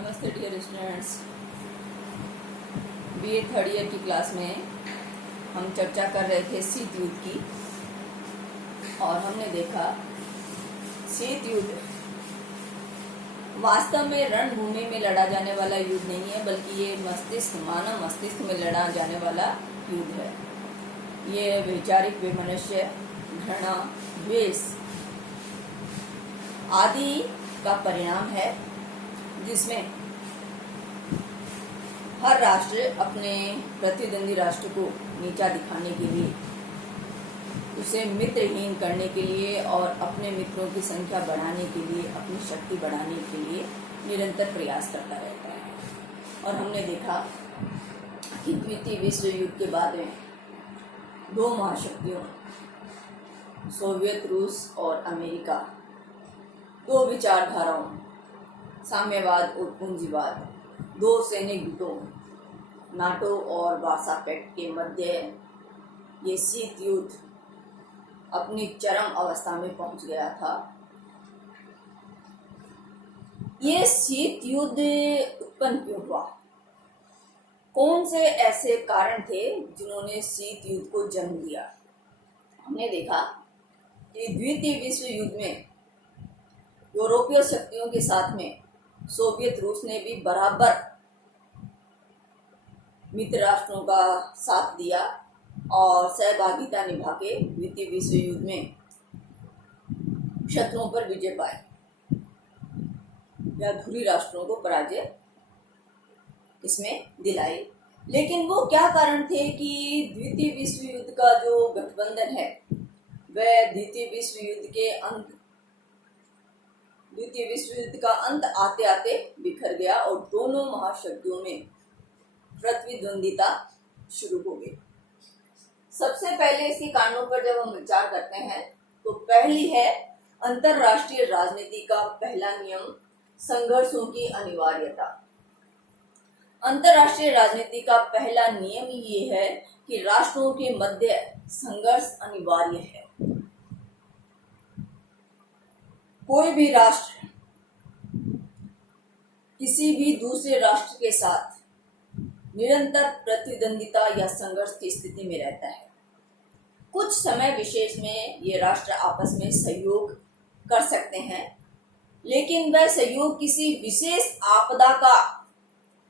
नमस्ते dear students. BA third year की class में हम चर्चा कर रहे थे शीत युद्ध की, और हमने देखा शीत युद्ध वास्तव में रणभूमि में लड़ा जाने वाला युद्ध नहीं है, बल्कि ये मानव मस्तिष्क में लड़ा जाने वाला युद्ध है। ये वैचारिक वैमनस्य, घृणा, द्वेष आदि का परिणाम है, जिसमें हर राष्ट्र अपने प्रतिद्वंदी राष्ट्र को नीचा दिखाने के लिए, उसे मित्रहीन करने के लिए और अपने मित्रों की संख्या बढ़ाने के लिए, अपनी शक्ति बढ़ाने के लिए निरंतर प्रयास करता रहता है। और हमने देखा कि द्वितीय विश्व युद्ध के बाद में दो महाशक्तियों सोवियत रूस और अमेरिका, दो विचारधाराओं साम्यवाद और पूंजीवाद, दो सैनिक गुटों नाटो और वार्सा पैक्ट के मध्य ये शीत युद्ध अपनी चरम अवस्था में पहुंच गया था। ये शीत युद्ध उत्पन्न क्यों हुआ? कौन से ऐसे कारण थे जिन्होंने शीत युद्ध को जन्म दिया? हमने देखा कि द्वितीय विश्व युद्ध में यूरोपीय शक्तियों के साथ में सोवियत रूस ने भी बराबर मित्र राष्ट्रों का साथ दिया और सहभागिता निभा के द्वितीय विश्व युद्ध में शत्रुओं पर विजय पाई या धुरी राष्ट्रों को पराजय इसमें दिलाई। लेकिन वो क्या कारण थे कि द्वितीय विश्व युद्ध का जो गठबंधन है वह द्वितीय विश्व युद्ध का अंत आते आते बिखर गया और दोनों महाशक्तियों में प्रतिद्वंदिता शुरू हो गई। सबसे पहले इसके कारणों पर जब हम विचार करते हैं तो पहली है अंतरराष्ट्रीय राजनीति का पहला नियम, संघर्षों की अनिवार्यता। अंतरराष्ट्रीय राजनीति का पहला नियम ये है कि राष्ट्रों के मध्य संघर्ष अनिवार्य है। कोई भी राष्ट्र किसी भी दूसरे राष्ट्र के साथ निरंतर प्रतिद्वंदिता या संघर्ष की स्थिति में रहता है। कुछ समय विशेष में ये राष्ट्र आपस में सहयोग कर सकते हैं, लेकिन वह सहयोग किसी विशेष आपदा का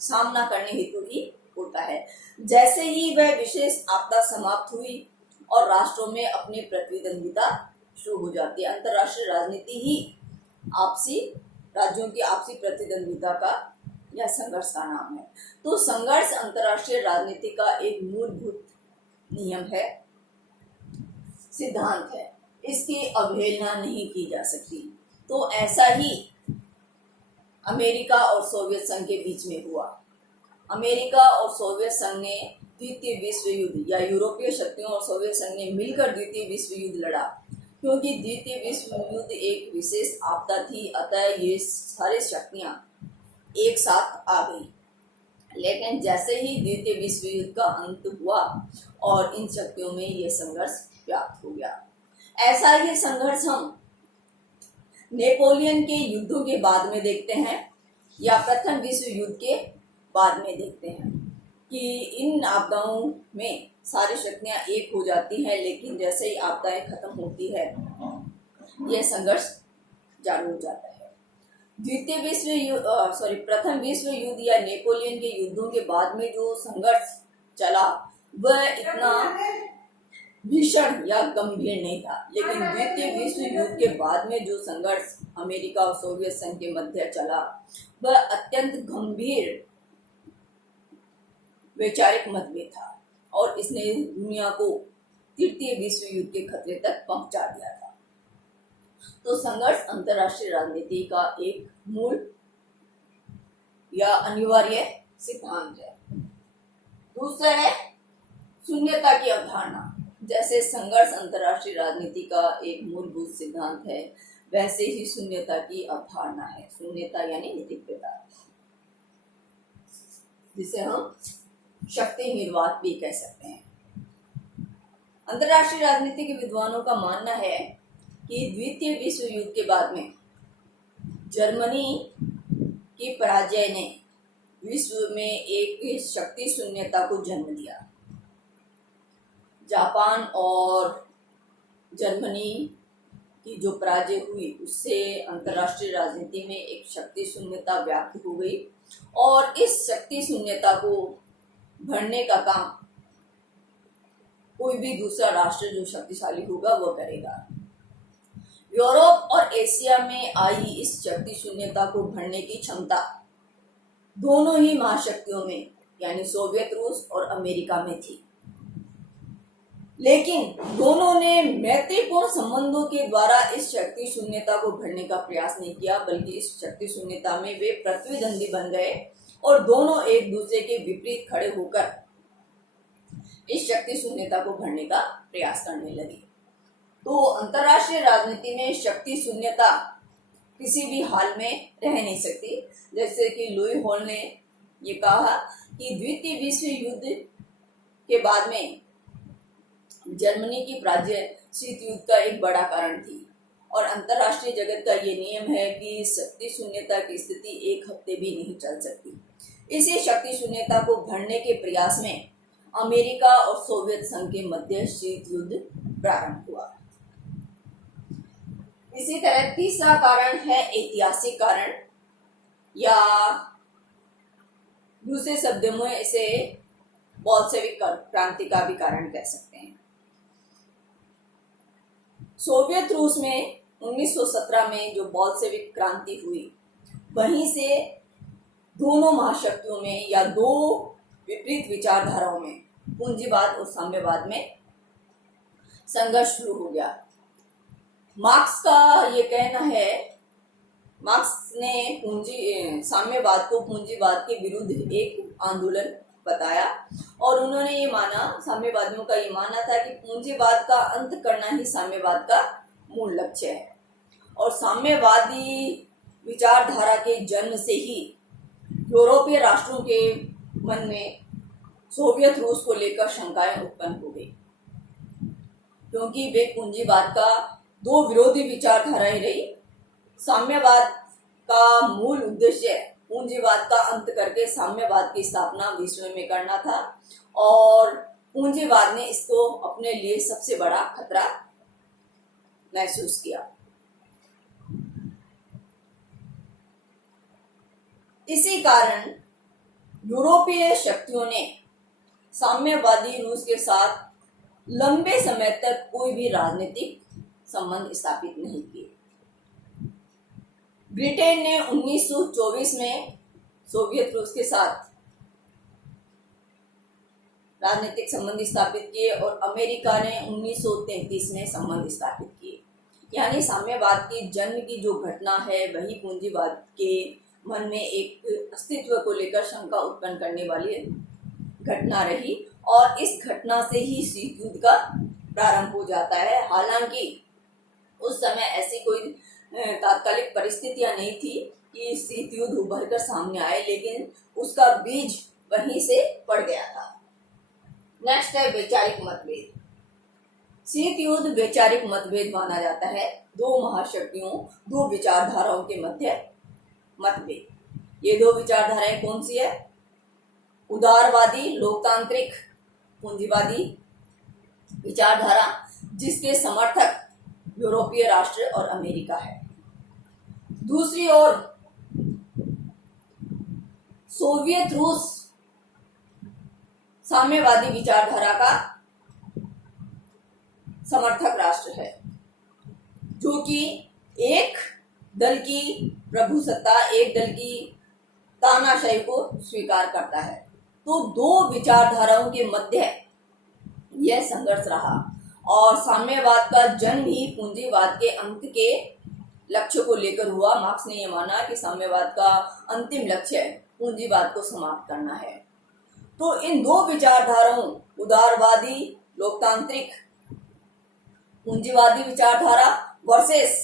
सामना करने हेतु ही होता है। जैसे ही वह विशेष आपदा समाप्त हुई और राष्ट्रों में अपनी प्रतिद्वंदिता शुरू हो जाती है। अंतरराष्ट्रीय राजनीति ही राज्यों की आपसी प्रतिद्वंदिता का या संघर्ष का नाम है। तो संघर्ष अंतरराष्ट्रीय राजनीति का एक मूलभूत नियम है, सिद्धांत है। इसकी अवहेलना नहीं की जा सकती। तो ऐसा ही अमेरिका और सोवियत संघ के बीच में हुआ। अमेरिका और सोवियत संघ ने द्वितीय विश्व युद्ध या यूरोपीय शक्तियों और सोवियत संघ ने मिलकर द्वितीय विश्व युद्ध लड़ा, क्योंकि द्वितीय विश्व युद्ध एक विशेष आपदा थी। अतः ये सारी शक्तियां एक साथ आ गई। लेकिन जैसे ही द्वितीय विश्व युद्ध का अंत हुआ और इन शक्तियों में ये संघर्ष व्याप्त हो गया। ऐसा ही संघर्ष हम नेपोलियन के युद्धों के बाद में देखते हैं या प्रथम विश्व युद्ध के बाद में देखते हैं कि इन आपदाओं में सारी शक्तियां एक हो जाती हैं, लेकिन जैसे ही आपदाएं खत्म होती है यह संघर्ष जारी हो जाता है। प्रथम विश्व युद्ध या नेपोलियन के युद्धों के बाद में जो संघर्ष चला वह इतना भीषण या गंभीर नहीं था, लेकिन द्वितीय विश्व युद्ध के बाद में जो संघर्ष अमेरिका और सोवियत संघ के मध्य चला वह अत्यंत गंभीर वैचारिक मतभेद था और इसने दुनिया को तृतीय विश्व युद्ध के खतरे तक पहुंचा दिया था। तो संघर्ष अंतरराष्ट्रीय राजनीति का एक मूल या अनिवार्य सिद्धांत है। दूसरा है शून्यता की अवधारणा। जैसे संघर्ष अंतरराष्ट्रीय राजनीति का एक मूलभूत सिद्धांत है, वैसे ही शून्यता की अवधारणा है। शून्यता यानी निरपेक्षता, जिसे हम शक्ति निर्वात भी कह सकते हैं। अंतरराष्ट्रीय राजनीति के विद्वानों का मानना है कि द्वितीय विश्व युद्ध के बाद में जर्मनी की पराजय ने विश्व में एक शक्ति शून्यता को जन्म दिया। जापान और जर्मनी की जो पराजय हुई उससे अंतर्राष्ट्रीय राजनीति में एक शक्ति शून्यता व्याप्त हो गई और इस शक्ति शून्यता को भरने का काम कोई भी दूसरा राष्ट्र जो शक्तिशाली होगा वो करेगा। यूरोप और एशिया में आई इस शक्ति शून्यता को भरने की क्षमता दोनों ही महाशक्तियों में यानी सोवियत रूस और अमेरिका में थी, लेकिन दोनों ने मैत्रीपूर्ण संबंधों के द्वारा इस शक्ति शून्यता को भरने का प्रयास नहीं किया, बल्कि इस शक्ति शून्यता में वे प्रतिद्वंदी बन गए और दोनों एक दूसरे के विपरीत खड़े होकर इस शक्ति शून्यता को भरने का प्रयास करने लगे। तो अंतर्राष्ट्रीय राजनीति में शक्ति शून्यता किसी भी हाल में रह नहीं सकती। जैसे कि लुई हॉल ने ये कहा कि द्वितीय विश्व युद्ध के बाद में जर्मनी की पराजय शीत युद्ध का एक बड़ा कारण थी और अंतर्राष्ट्रीय जगत का ये नियम है कि शक्ति शून्यता की स्थिति एक हफ्ते भी नहीं चल सकती। इसी शक्ति शून्यता को भरने के प्रयास में अमेरिका और सोवियत संघ के मध्य शीत युद्ध प्रारंभ हुआ। इसी तरह तीसरा कारण है ऐतिहासिक कारण, या दूसरे शब्दों में इसे बोल्शेविक क्रांति का भी कारण कह सकते हैं। सोवियत रूस में 1917 में जो बोल्शेविक क्रांति हुई, वहीं से दोनों महाशक्तियों में या दो विपरीत विचारधाराओं में पूंजीवाद और साम्यवाद में संघर्ष शुरू हो गया। मार्क्स का ये कहना है, मार्क्स ने साम्यवाद को पूंजीवाद के विरुद्ध एक आंदोलन बताया और उन्होंने ये माना, साम्यवादियों का ये मानना था कि पूंजीवाद का अंत करना ही साम्यवाद का मूल लक्ष्य है और साम्यवादी विचारधारा के जन्म से ही यूरोपीय राष्ट्रों के मन में सोवियत रूस को लेकर शंकाएं उत्पन्न हो गई, क्योंकि वे पूंजीवाद का दो विरोधी विचारधाराएं रही। साम्यवाद का मूल उद्देश्य पूंजीवाद का अंत करके साम्यवाद की स्थापना विश्व में करना था और पूंजीवाद ने इसको अपने लिए सबसे बड़ा खतरा महसूस किया। इसी कारण यूरोपीय शक्तियों ने साम्यवादी रूस के साथ लंबे समय तक कोई भी राजनीतिक संबंध स्थापित नहीं किए। ब्रिटेन ने 1924 में सोवियत रूस के साथ राजनीतिक संबंध स्थापित किए और अमेरिका ने 1933 में संबंध स्थापित किए। यानी साम्यवाद की जन्म की जो घटना है वही पूंजीवाद के मन में एक अस्तित्व को लेकर शंका उत्पन्न करने वाली घटना रही और इस घटना से ही शीत युद्ध का प्रारंभ हो जाता है। हालांकि उस समय ऐसी कोई तात्कालिक परिस्थितियां नहीं थी कि शीत युद्ध उभर कर सामने आए, लेकिन उसका बीज वहीं से पड़ गया था। नेक्स्ट है वैचारिक मतभेद। शीत युद्ध वैचारिक मतभेद माना जाता है, दो महाशक्तियों, दो विचारधाराओं के मध्य मतभेद। ये दो विचारधाराएं कौन सी है? उदारवादी लोकतांत्रिक पूंजीवादी विचारधारा, जिसके समर्थक यूरोपीय राष्ट्र और अमेरिका है। दूसरी ओर सोवियत रूस साम्यवादी विचारधारा का समर्थक राष्ट्र है, जो कि एक दल की प्रभुसत्ता, एक दल की तानाशाही को स्वीकार करता है। तो दो विचारधाराओं के मध्य यह संघर्ष रहा और साम्यवाद का जन्म ही पूंजीवाद के अंत के लक्ष्य को लेकर हुआ। मार्क्स ने यह माना कि साम्यवाद का अंतिम लक्ष्य पूंजीवाद को समाप्त करना है। तो इन दो विचारधाराओं, उदारवादी लोकतांत्रिक पूंजीवादी विचारधारा वर्सेस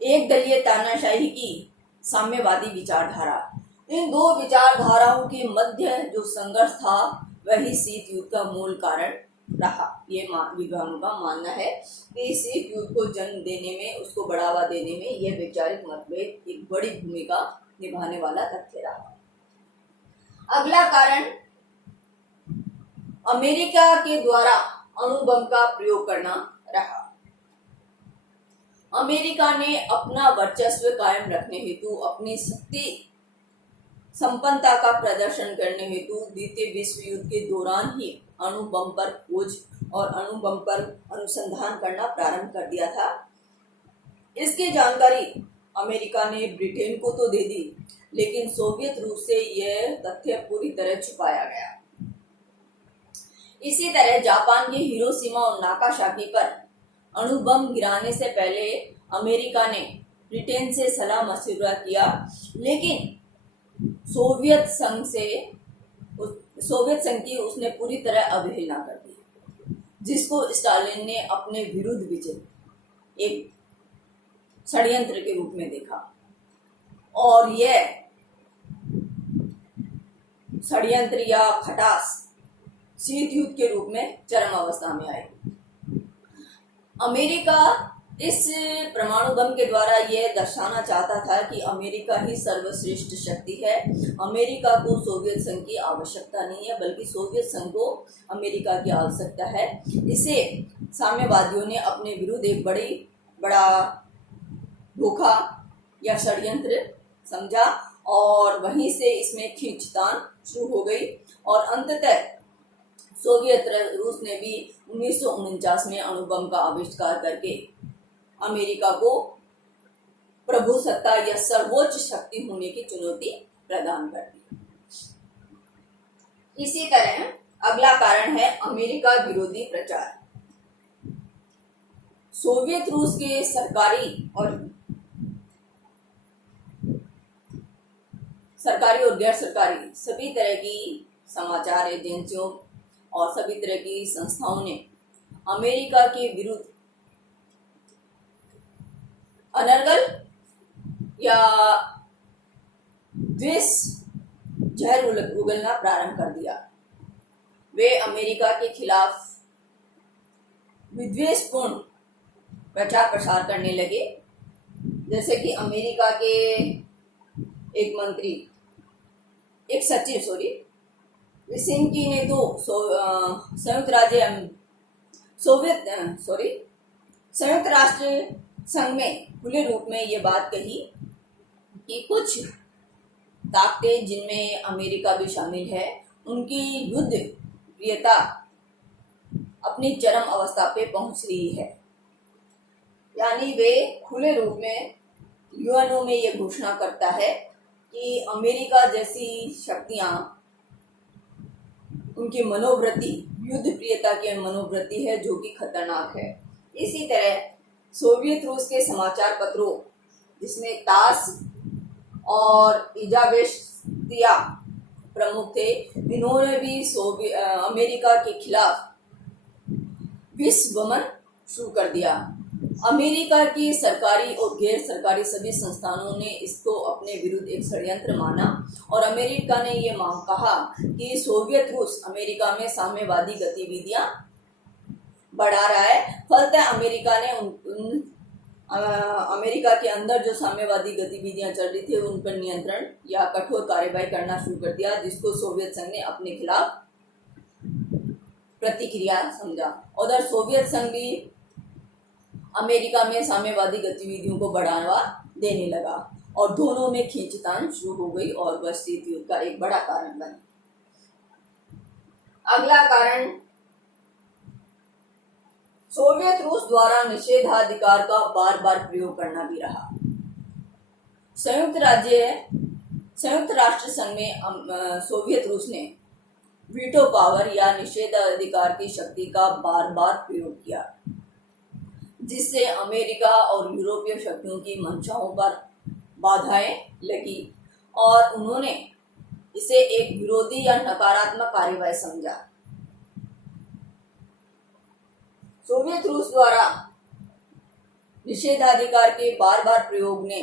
एक दलीय तानाशाही की साम्यवादी विचारधारा, इन दो विचारधाराओं के मध्य जो संघर्ष था वही शीत युद्ध का मूल कारण रहा। ये विद्वानों का मानना है कि शीत युद्ध को जन्म देने में, उसको बढ़ावा देने में यह वैचारिक मतभेद एक बड़ी भूमिका निभाने वाला तथ्य रहा। अगला कारण अमेरिका के द्वारा अणु बम का प्रयोग करना रहा। अमेरिका ने अपना वर्चस्व कायम रखने हेतु, अपनी शक्ति संपन्नता का प्रदर्शन करने हेतु द्वितीय विश्व युद्ध के दौरान ही अणु बम पर खोज और अणु बम पर अनुसंधान करना प्रारंभ कर दिया था। इसकी जानकारी अमेरिका ने ब्रिटेन को तो दे दी, लेकिन सोवियत रूस से यह तथ्य पूरी तरह छुपाया गया। इसी तरह जापान के हिरोशिमा और नागासाकी पर अणु बम गिराने से पहले अमेरिका ने ब्रिटेन से सलाह मशविरा किया, लेकिन सोवियत संघ की उसने पूरी तरह अवहेलना कर दी, जिसको स्टालिन ने अपने विरुद्ध विजय एक षड्यंत्र के रूप में देखा, और यह षड्यंत्र या खटास शीत युद्ध के रूप में चरम अवस्था में आई। अमेरिका इस परमाणु बम के द्वारा यह दर्शाना चाहता था कि अमेरिका ही सर्वश्रेष्ठ शक्ति है। अमेरिका को सोवियत संघ की आवश्यकता नहीं है, बल्कि सोवियत संघ को अमेरिका की आवश्यकता है। इसे साम्यवादियों ने अपने विरुद्ध एक बड़ा धोखा या षड्यंत्र समझा, और वहीं से इसमें खींचतान शुरू हो गई, और अंततः सोवियत रूस ने भी 1949 में अणु बम का आविष्कार करके अमेरिका को प्रभुसत्ता या सर्वोच्च शक्ति होने की चुनौती प्रदान कर दी। इसी तरह अगला कारण है अमेरिका विरोधी प्रचार। सोवियत रूस के सरकारी और गैर सरकारी सभी तरह की समाचार एजेंसियों और सभी तरह की संस्थाओं ने अमेरिका के विरुद्ध अनर्गल या द्वेष जहर उगलना प्रारंभ कर दिया। वे अमेरिका के खिलाफ विद्वेषपूर्ण प्रचार प्रसार करने लगे, जैसे कि अमेरिका के एक सचिव विसिंकी ने तो संयुक्त राष्ट्र संघ में खुले रूप में ये बात कही कि कुछ ताकतें, जिनमें अमेरिका भी शामिल है, उनकी युद्ध प्रियता अपनी चरम अवस्था पे पहुंच रही है। यानी वे खुले रूप में यूएनओ में ये घोषणा करता है कि अमेरिका जैसी शक्तियां, उनकी मनोवृत्ति युद्ध प्रियता की मनोवृत्ति है, जो कि खतरनाक है। इसी तरह सोवियत रूस के समाचार पत्रों, जिसमें तास और इजावेस्तिया प्रमुख थे, इन्होंने भी अमेरिका के खिलाफ विश्व वमन शुरू कर दिया। अमेरिका की सरकारी और गैर सरकारी सभी संस्थानों ने इसको अपने विरुद्ध एक षड्यंत्र माना, और अमेरिका ने ये कहा कि सोवियत रूस अमेरिका में साम्यवादी गतिविधियां बढ़ा रहा है। फलतः अमेरिका ने अमेरिका के अंदर जो साम्यवादी गतिविधियां चल रही थी उन पर नियंत्रण या कठोर कार्रवाई करना शुरू कर दिया, जिसको सोवियत संघ ने अपने खिलाफ प्रतिक्रिया समझा। उधर सोवियत संघ भी अमेरिका में साम्यवादी गतिविधियों को बढ़ावा देने लगा, और दोनों में खींचतान शुरू हो गई, और वह शीत युद्ध का एक बड़ा कारण बनी। अगला कारण सोवियत रूस द्वारा निषेधाधिकार का बार बार प्रयोग करना भी रहा। संयुक्त राष्ट्र संघ में सोवियत रूस ने वीटो पावर या निषेधाधिकार की शक्ति का बार बार प्रयोग किया, जिससे अमेरिका और यूरोपीय शक्तियों की मंशाओं पर बाधाएं लगी, और उन्होंने इसे एक विरोधी या नकारात्मक कार्यवाही समझा। सोवियत रूस द्वारा निषेधाधिकार के बार बार प्रयोग ने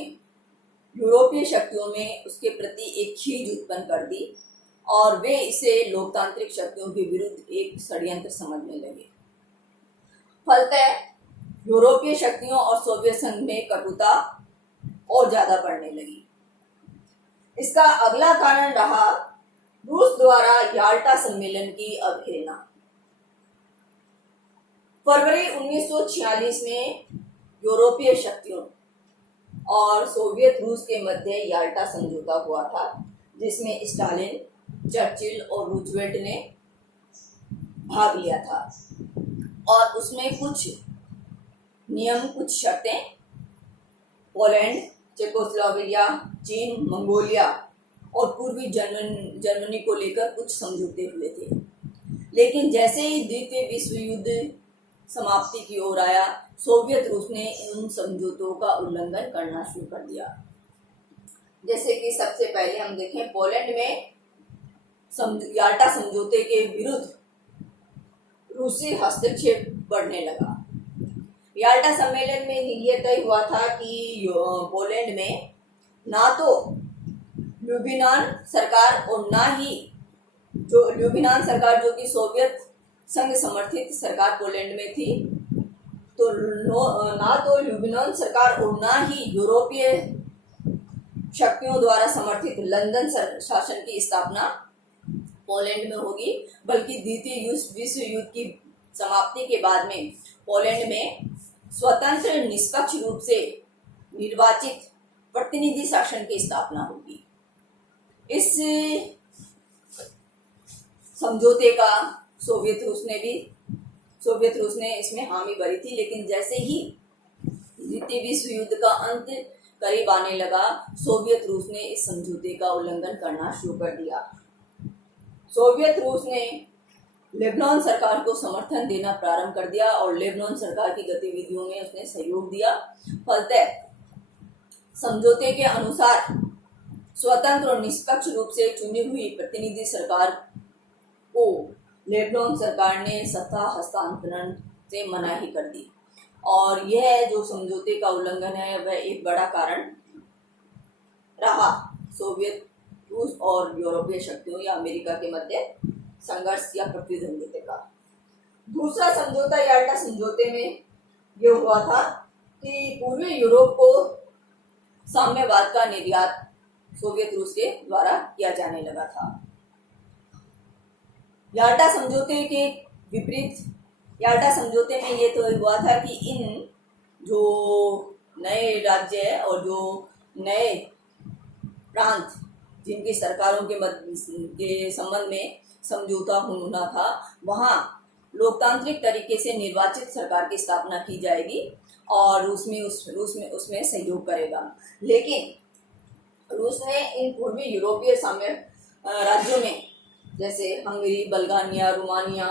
यूरोपीय शक्तियों में उसके प्रति एक खींच उत्पन्न कर दी, और वे इसे लोकतांत्रिक शक्तियों के विरुद्ध एक षड्यंत्र समझने लगे। फलतः यूरोपीय शक्तियों और सोवियत संघ में कटुता और ज्यादा बढ़ने लगी। इसका अगला कारण रहा रूस द्वारा याल्टा सम्मेलन की अवहेलना। फरवरी 1946 में यूरोपीय शक्तियों और सोवियत रूस के मध्य याल्टा समझौता हुआ था, जिसमें स्टालिन, चर्चिल और रूजवेल्ट ने भाग लिया था और उसमें कुछ नियम, कुछ शर्तें पोलैंड, चेकोस्लोवाकिया, चीन, मंगोलिया और पूर्वी जर्मनी को लेकर कुछ समझौते हुए थे। लेकिन जैसे ही द्वितीय विश्व युद्ध समाप्ति की ओर आया, सोवियत रूस ने उन समझौतों का उल्लंघन करना शुरू कर दिया। जैसे कि सबसे पहले हम देखें, पोलैंड में याल्टा समझौते के विरुद्ध रूसी हस्तक्षेप बढ़ने लगा। याल्टा सम्मेलन में ये तय हुआ था कि पोलैंड में ना तो ल्यूबिनान सरकार और ना ही ल्यूबिनान सरकार, जो कि सोवियत संघ समर्थित सरकार पोलैंड में थी, तो ना तो ल्यूबिनान सरकार और ना ही यूरोपीय शक्तियों द्वारा समर्थित लंदन शासन की स्थापना पोलैंड में होगी, बल्कि द्वितीय विश्व युद्ध की समाप्ति के बाद में पोलैंड में स्वतंत्र निष्पक्ष रूप से निर्वाचित प्रतिनिधि शासन की स्थापना होगी। इस समझौते का सोवियत रूस ने इसमें हामी भरी थी, लेकिन जैसे ही द्वितीय विश्व युद्ध का अंत करीब आने लगा, सोवियत रूस ने इस समझौते का उल्लंघन करना शुरू कर दिया। सोवियत रूस ने लेबनान सरकार को समर्थन देना प्रारंभ कर दिया और लेबनान सरकार की गतिविधियों में उसने सहयोग दिया। फलतः समझौते के अनुसार स्वतंत्र और निष्पक्ष रूप से चुनी हुई प्रतिनिधि सरकार को लेबनान सरकार ने सत्ता हस्तांतरण से मनाही कर दी, और यह जो समझौते का उल्लंघन है वह एक बड़ा कारण रहा सोवियत रूस और यूरोपीय शक्तियों या अमेरिका के मध्य संघर्ष या प्रतिद्वंदिता का। दूसरा समझौता याल्टा समझौते में यह हुआ था कि पूर्वी यूरोप को साम्यवाद का निर्यात सोवियत रूस के द्वारा किया जाने लगा था। याल्टा समझौते के विपरीत याल्टा समझौते में ये तो हुआ था कि इन जो नए राज्य और जो नए प्रांत जिनकी सरकारों के संबंध में समझौता होना था, वहाँ लोकतांत्रिक तरीके से निर्वाचित सरकार की स्थापना की जाएगी और रूस उसमें सहयोग करेगा। लेकिन रूस ने इन पूर्वी यूरोपीय राज्यों में जैसे हंगरी, बल्गारिया, रोमानिया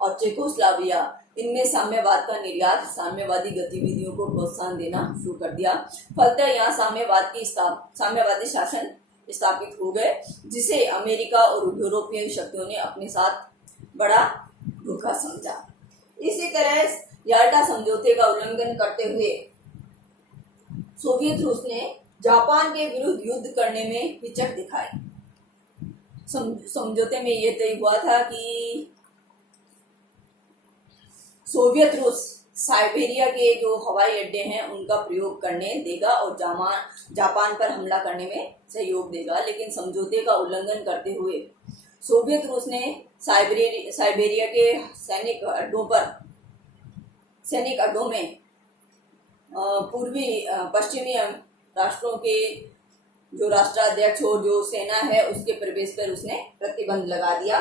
और चेकोस्लोवाकिया, इनमें साम्यवाद का निर्यात, साम्यवादी गतिविधियों को प्रोत्साहन देना शुरू कर दिया। फलतः यहाँ साम्यवादी शासन स्थापित हो गए, जिसे अमेरिका और यूरोपीय शक्तियों ने अपने साथ बड़ा धोखा समझा। इसी तरह याल्टा समझौते का उल्लंघन करते हुए सोवियत रूस ने जापान के विरुद्ध युद्ध करने में हिचक दिखाई। समझौते में यह तय हुआ था कि सोवियत रूस साइबेरिया के जो हवाई अड्डे हैं उनका प्रयोग करने देगा और जापान पर हमला करने में सहयोग देगा। लेकिन समझौते का उल्लंघन करते हुए सोवियत रूस ने साइबेरिया के सैनिक अड्डों में पश्चिमी राष्ट्रों के जो राष्ट्राध्यक्ष और जो सेना है उसके प्रवेश पर उसने प्रतिबंध लगा दिया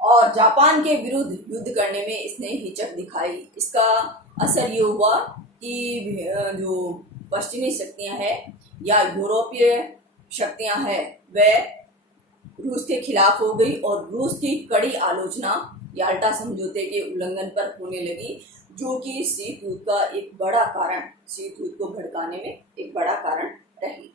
और जापान के विरुद्ध युद्ध करने में इसने हिचक दिखाई। इसका असर ये हुआ कि जो पश्चिमी शक्तियां हैं या यूरोपीय शक्तियां हैं वह रूस के खिलाफ हो गई और रूस की कड़ी आलोचना याल्टा समझौते के उल्लंघन पर होने लगी, जो कि शीत युद्ध को भड़काने में एक बड़ा कारण रही।